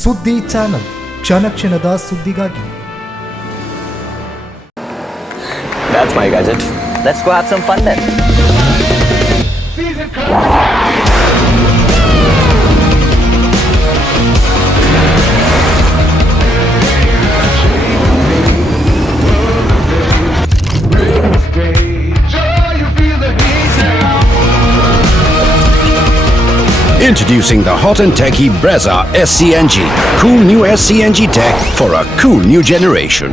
ಸುದ್ದಿ ಚಾನಲ್, ಕ್ಷಣ ಕ್ಷಣದ ಸುದ್ದಿಗಾಗಿ. That's my gadget. Let's go have some fun then. Introducing the hot and techy Brezza SCNG. Cool new SCNG tech for a cool new generation.